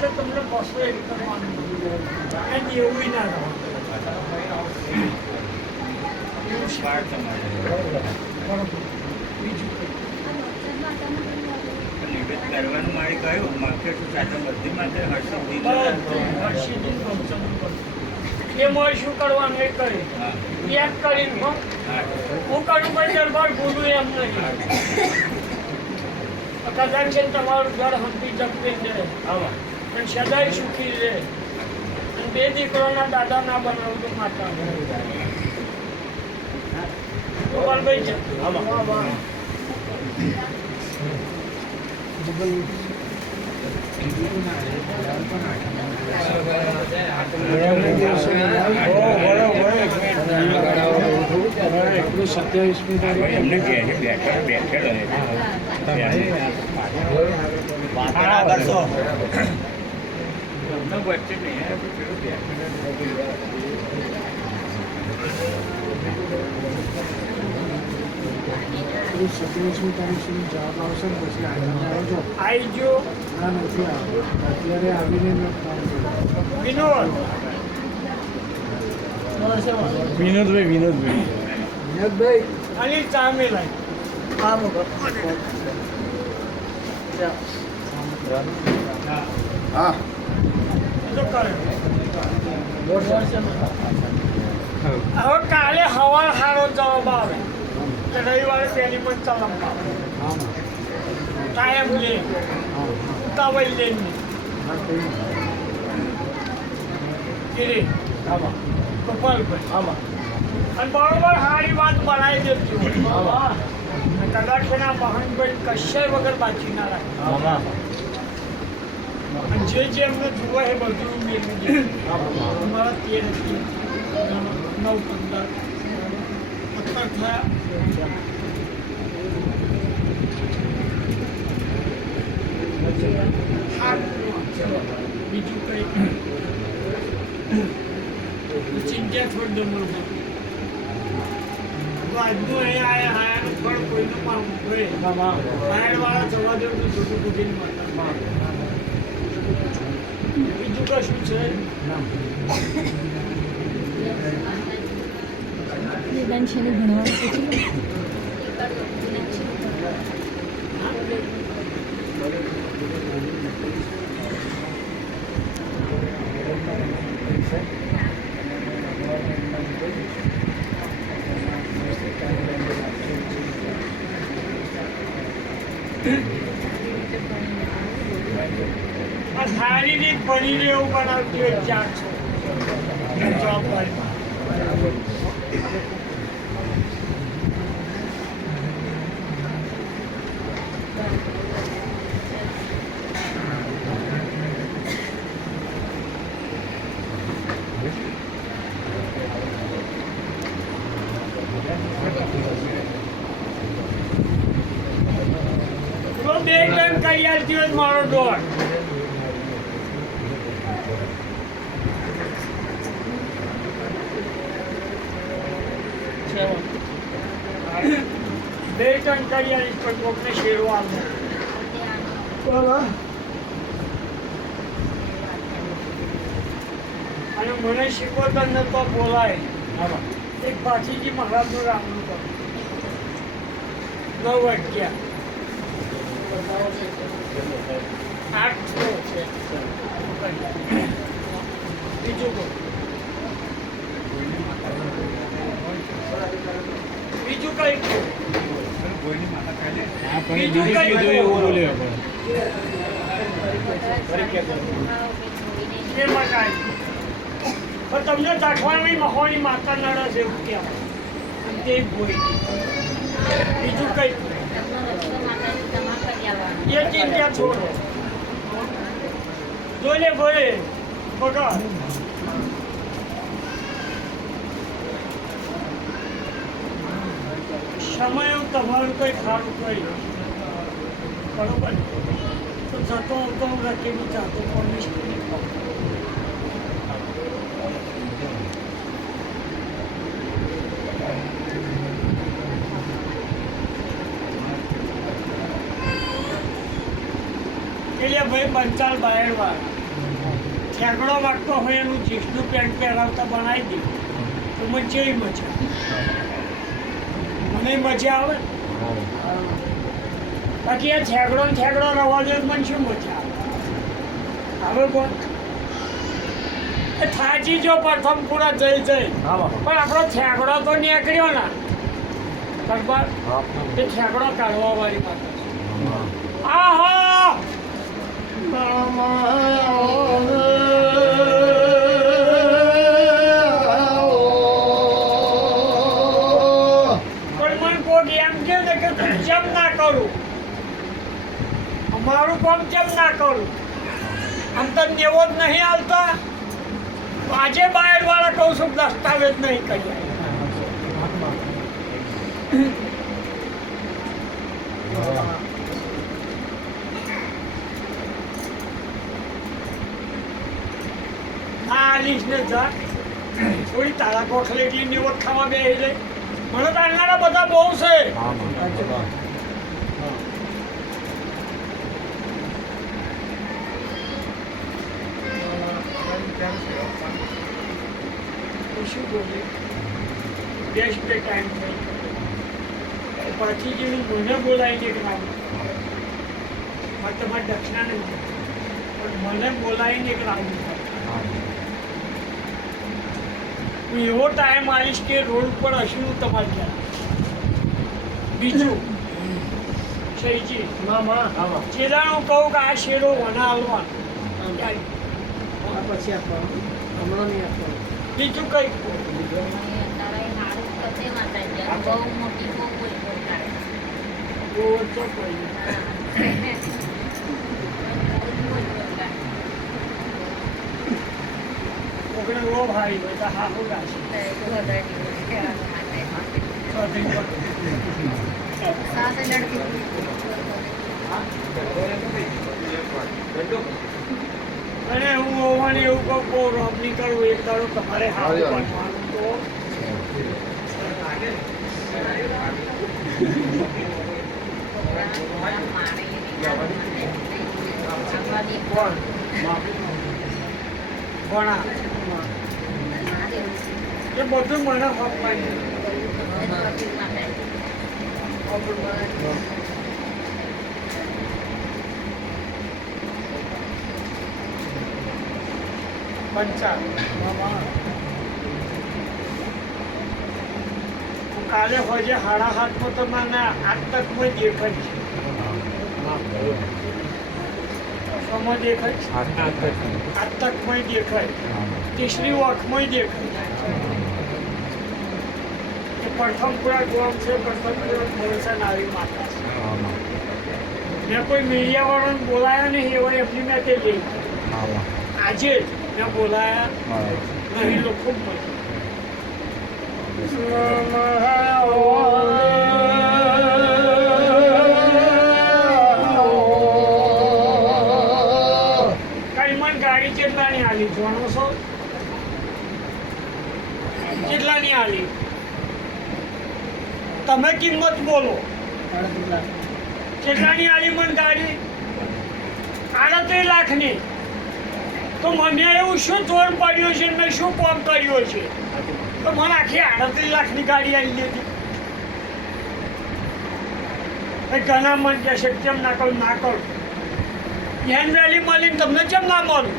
એટલે તમને બસો એક કરવાનું અને એવું ના રહો બીજું કરવાનું મારે કહ્યું માર્કેટ સાથે બધી માટે એમાં શું કરવાનું એ કરી એક કરીને હું કરું ભાઈ દરબાર ભૂલું એમ નહીં કદાચ છે તમારું ઘર હંપી જપી રહે અને સદાય સુખી રહે અને બે દીકરોના દાદા ના બનાવતો માતા ગોપાલભાઈ છે સત્યાવીસમી તારીખ સુધી જવાબ આવશે ને પછી આવજો આવજો ના નથી આવ્યો અત્યારે આવીને વિનોદભાઈ વિનોદભાઈ અનિલ ચામે લાય હા તો કરે હવે કાલે હવા સારો જવાબ આવે કે રવિવારે પહેલી પણ ચલમ કાયમ લે ઉતાવળ લે ગીરી ગોપાલભાઈ અને બરોબર સારી વાત બનાવી દેજો કદાચ એના બહનભાઈ કશાય વગર બાકી ના રાખે અને જે એમને જુએ એ બધું મેળવી દે અમારા 13 9 15 થયા બીજું કઈ ચિંતા છોડ દો મને આજનું એ આયાનું ફળ કોઈનું પામું હોય આયણવાળા જવા દેવું તો છોટું કુટીને માતા બીજું કશું છે નિદાનશીને ભણવાનું પૂછી સારી રીત બની રહે એવું બનાવતી હોય ચાર છો જવાબદારીમાં બે ટાઈમ કરી આવતી હોય મારો દોડ બે ટન કરી આવીશ પણ કોકને શેરવા અને મને શીખવતર ને તો બોલાય એક પાછીજી મહારાજનું રામનું કરું 9 વાગ્યા 8 છે બીજું કહું બીજું કઈ બીજું કઈ પણ તમને દાખવાની મહોની માતા નડસ એવું કહેવાય તે ભોઈ બીજું કઈ એ ચિંતા છોડો જોઈને ભરે બગા સમય તમારું કંઈ ખારું કંઈ બરોબર તો જતો આવતો રખેલું જાતો પણ નિષ્ઠું એટલે ભાઈ બંચાલ બાયડવા ઠેકડો વાગતો હોય એનું જીન્સનું પેન્ટ પહેરાવતા બનાવી દે તો મને જેવી મજા મને મજા આવે બાકી આ ઠેકડો ને ઠેકડો રવા દે મને શું મજા આવે કોણ એ થાચી જો પ્રથમ પૂરા જઈ પણ આપણો ઠેકડો તો નીકળ્યો ના બરાબર એ ઠેકડો કાઢવા વાળી વાત આહા પણ મને કોઈ એમ કે ને કે તું જેમ ના કરું અમારું કામ કેમ ના કરું આમ તો દેવો જ નહીં આવતા આજે બહાર વાળા કહું છું દસ્તાવેજ નહીં કર્યા આલીશ ને જા થોડી તારા કોખલે એટલી નિવત ખાવા બેસી જાય મને તો આવનારા બધા બહુ છે શું બોલે બેસ્ટ ટાઈમ થઈ પાછી જેવી મને બોલાવીને એક રામ તમારે દક્ષિણા નથી પણ મને બોલાવીને એક રાઉન્ડ હું એવો ટાઈમ આવીશ કે રોડ ઉપર હશું તમારે ત્યાં બીજું શહીજી ચેદાનું કહું કે આ શેરો વના હાલવાનો પછી આપવાનું હમણાં નહીં આપવાનું બીજું કંઈક બહુ ઓછો કોઈ ઓગણે ઓ ભાઈ બધા હાહુ રાશી અને હું હોવાની એવું કહું બહુ રોબ નહીં કરું એક દાડો તમારે હાથ પાડવાનું તો ભણા એ બધું મને હકવાની કાલે હોજે 7:30 તો મને આજ તક કોઈ દેખાય છે સમો દેખાય આજ તક કોઈ દેખાય તીસરી વખમાં દેખાય એ પ્રથમપુરા ગામ છે પ્રથમપુરા મોરસન આવી માતા મેં કોઈ મીડિયાવાળાને બોલાયા નહીં એવા એમની મેં તે લઈ આજે જ મેં બોલાયા નહીં લોકો કઈ ગાડી કેટલાની આલી જાણો છો કેટલાની આલી તમે કિંમત બોલો કેટલાની આલી મને ગાડી 38 લાખની તો મને એવું શું ચોર પાડ્યો છે મેં શું કામ કર્યો છે તો મને આખી 38 લાખની ગાડી આવી લીધી ઘણા મન કહેશે કેમ ના કરું ના કરું ધ્યાન વેલી મળીને તમને કેમ ના મળું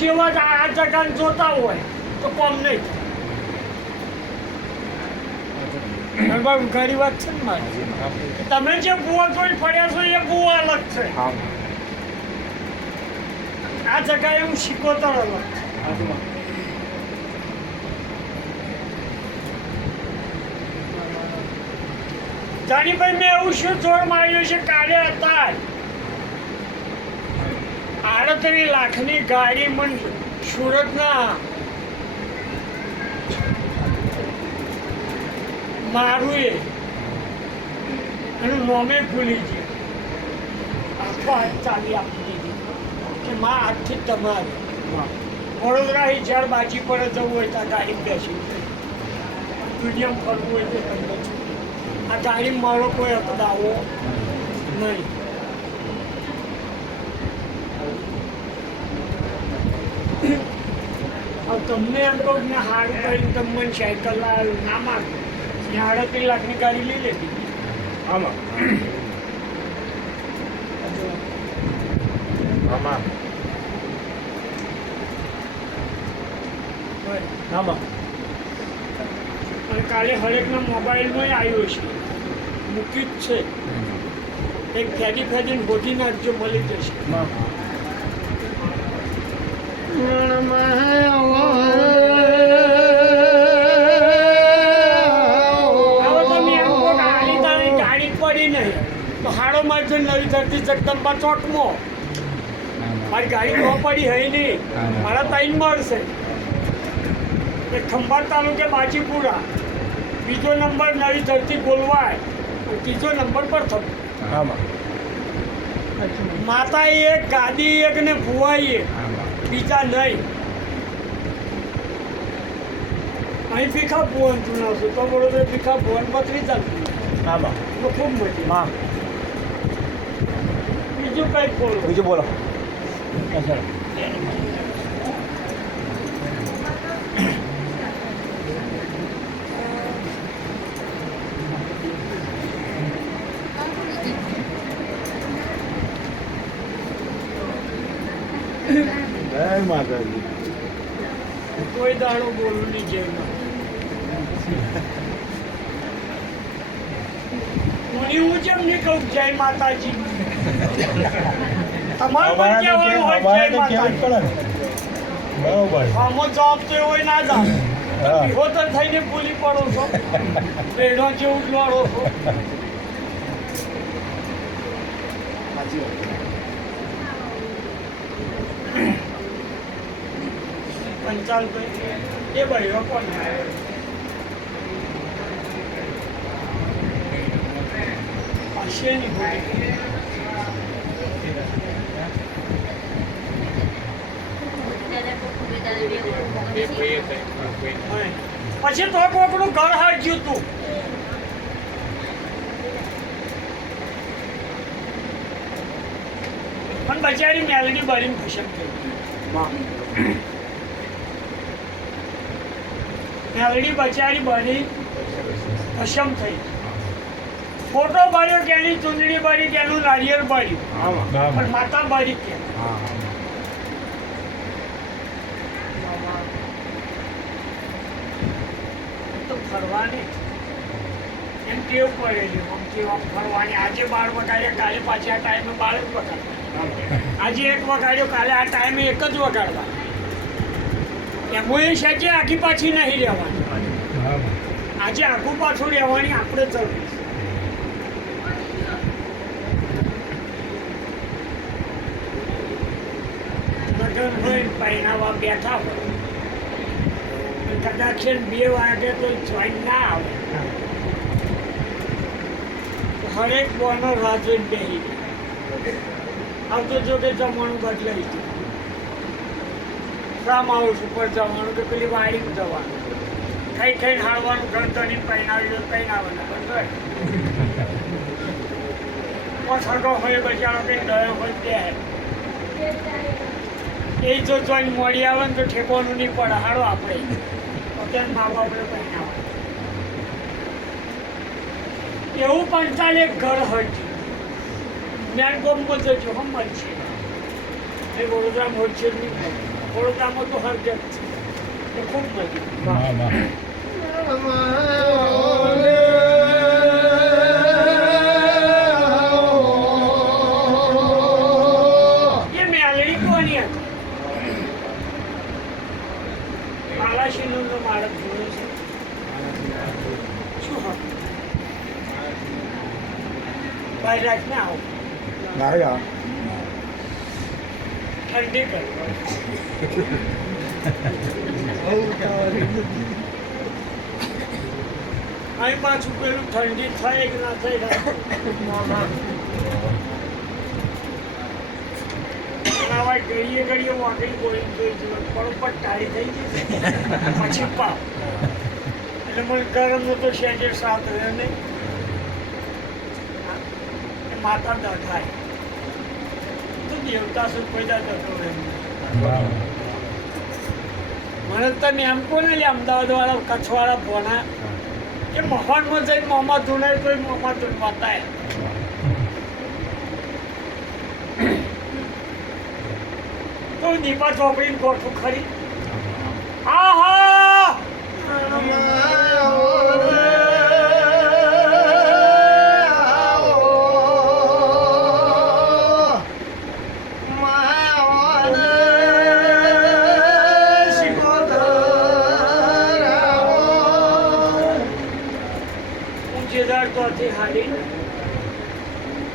જેવા જ આ જગાને જોતા હોય તો કોમ નહીં થાય ઘણી વાત છે ને મારી તમે જે બુવા જોઈ ફર્યા છો એ બુવા અલગ છે આ જગાએ હું શીખોતર અલગ જાનીભાઈ મેં એવું શું જોર માર્યું છે કાલે હતા 38 લાખની ગાડી મને સુરતના મારું એનું નોમે ભૂલી ગયું. આખો હાથ ચાલી આપી દીધી કે માં આજથી જ તમારે વડોદરાથી જ્યારે બાજી પર જવું હોય ત્યાં ગાડી બેસી દુનિયામાં ફરવું હોય તો તમને આ ગાડી મારો કોઈ અપદાવો નહીં. તમને એમ કહું ને હારું કરીને તમને સાયકલ ના માગો 38 લાખની ગાડી લઈ લેતી. આમાં આમાં આમાં અને કાલે હરેકના મોબાઈલમાં આવ્યો છે, મૂકી જ છે. એક ફેદીને ગોઠી નાખજો, મળી જશે. ગાડી પડી નહીં તો હાડો મારજો નવી ધરતી જગદંબા ચોકમાં. મારી ગાડી ન પડી હોય નહીં, મારા તાઈન મળશે. એક ખંભાત તાલુકે બાજીપુરા, બીજો નંબર નવી ધરતી ગોલવાય, ત્રીજો નંબર પ્રથમ. માતા એક, ગાદી એક ને ભુવાઈ એક, બીજા નહીં. અહીં ભીખા ભુવન ચુનાવશું તો બરોબર ભીખા ભુવન 32,000 ખૂબ મજા. બીજું કઈ બોલો? બીજું બોલો. જય માતાજી. કોઈ દાડો બોલું નહીં જેમાં. હું જેમ નહીં કહું જય માતાજી. તમારે પણ કહેવાનું હોય જય માતાજી. બરોબર. આમાં જવાબ તો એવો ના જાવ. વિહોતર થઈને ભૂલી પડો છો, પેઢો જેવું જ લડો છો. પંચાલભાઈ એ ભાઈઓ કોણ હશે નહીં પછી તો કોકનું ઘર હાજ્યું તું. પણ બચારી મેલડી બળીને ખુશમ થઈ. મેલડી બચારી બળી ખુશમ થઈ. ફોટો બળ્યો કે એની ચૂંદડી બળી કે એનું નારિયેળ બળ્યું, પણ માતા બળી કે તો ફરવાની એમ ટેવ પડેલી. ફરવાની આજે 12 વગાડ્યા, કાલે પાછી આ ટાઈમે 12 જ વગાડવા. આજે એક વગાડ્યો, કાલે આ ટાઈમે એક જ વગાડવા. એમાં સાચે આખી પાછી નહીં રહેવાની. આજે આખું પાછું રહેવાની આપણે જરૂર. લગ્ન હોય પહેરાવા બેઠા હોય, કદાચ 2 વાગે તો જોઈન ના આવે. હરેક બોનો રાહ જોઈને બેસી આવતો. જો કે જમવાનું બદલાઈ ગયું. ફાર્મ હાઉસ ઉપર જવાનું કે પેલી વાડીમાં જવાનું, ખાઈને હારવાનું, ઘર ધણી પહેરાવી પહેરાવાના બરાબર. પછડો હોય બચારો કંઈ ગયો હોય ત્યાં એ જો જોઈને મોડી આવે ને તો ઠેકવાનું નહીં પડે. હારો આપણે અત્યારે મા બાપને પહેરાવા એવું 45 ઘર હજી જ્ઞાનગોમમાં જજો હમણાં છે. એ વડોદરામાં હોય છે નહીં, વડોદરામાં તો હર જગ છે. એ ખૂબ મજા. એ મેલડી કોની હતી? માલાશીનું તો માળક જોયું છે. શું હા ભાઈ રાત ના આવો ઠંડી કર. અહીં પાછું પેલું ઠંડી થાય કે ના થાય ઘડીએ ઘડીએ વાંકડી બોલી જોઈ જોઈ બરોબર ટાળી થઈ જશે પછી પાવ એટલે મને ગરમનો તો શેજે સાથ રહે નહીં માતા દખાય તો દેવતા શું કોઈ જતો રહે મને તમે એમ કહો ને અમદાવાદ વાળા કચ્છ વાળા ભોણા કે મહાનમાં જઈને મોંમાં ધૂણાય તો મોંમાં ધૂણવાતા તો દીપા ચોપડીને ગોઠવું ખરી હા હા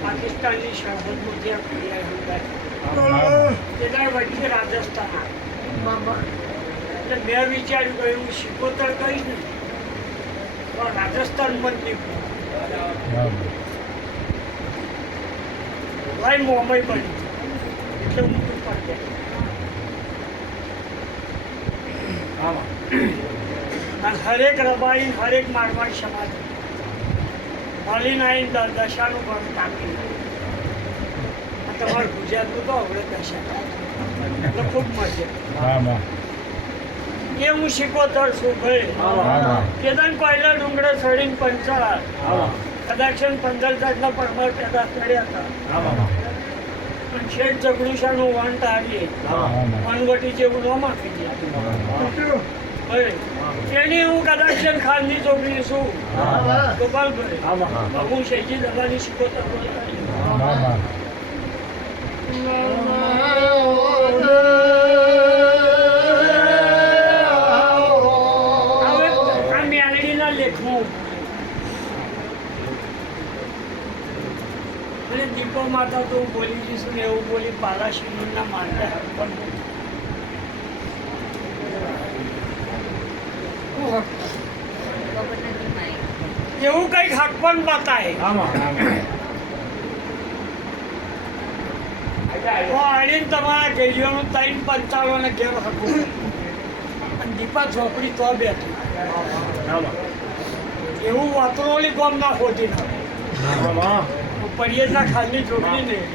પાકિસ્તાનની સરહદનું જે વચ્ચે રાજસ્થાન એટલે મેં વિચાર્યું કે હું શિકોતર કહીશ ને તો રાજસ્થાન બનતી ભાઈ મોંબઈ બની એટલે હું પણ અને હરેક રબાઈ હરેક મારવાડી સમાજ મળીને આવીને દશાનું ઘર કાપી તમારું ગુજરાતનું તો હવે દશા એટલે ખૂબ મજા એ હું શીખોતર છું ભાઈ કેદાન કોયલા ડુંગળે સડીને પંચાળ કદાચ 15 જાતના પરમાર પેદા કર્યા હતા પણ શેઠ જગડુશાનું વંટ આવીએ વનવટી જેવું ન માફી ગયા એની હું કદાચ ખાનની ચોકડી છું ગોપાલભાઈ હું શેજી દબાની શીખોતર દીપો માતા તો હું બોલી જઈશું ને એવું બોલી પાલાશીના માનતા પણ એવું કઈક હક પણ બતાય આડીને તમારા ગેડીઓનું 3-55 ને ઘેર હકું અને દીપા ઝોપડી તો બેઠી એવું વાતરોલી ગામ ના ખોટી ના પરિયરના ખાલી ઝોપડી નહીં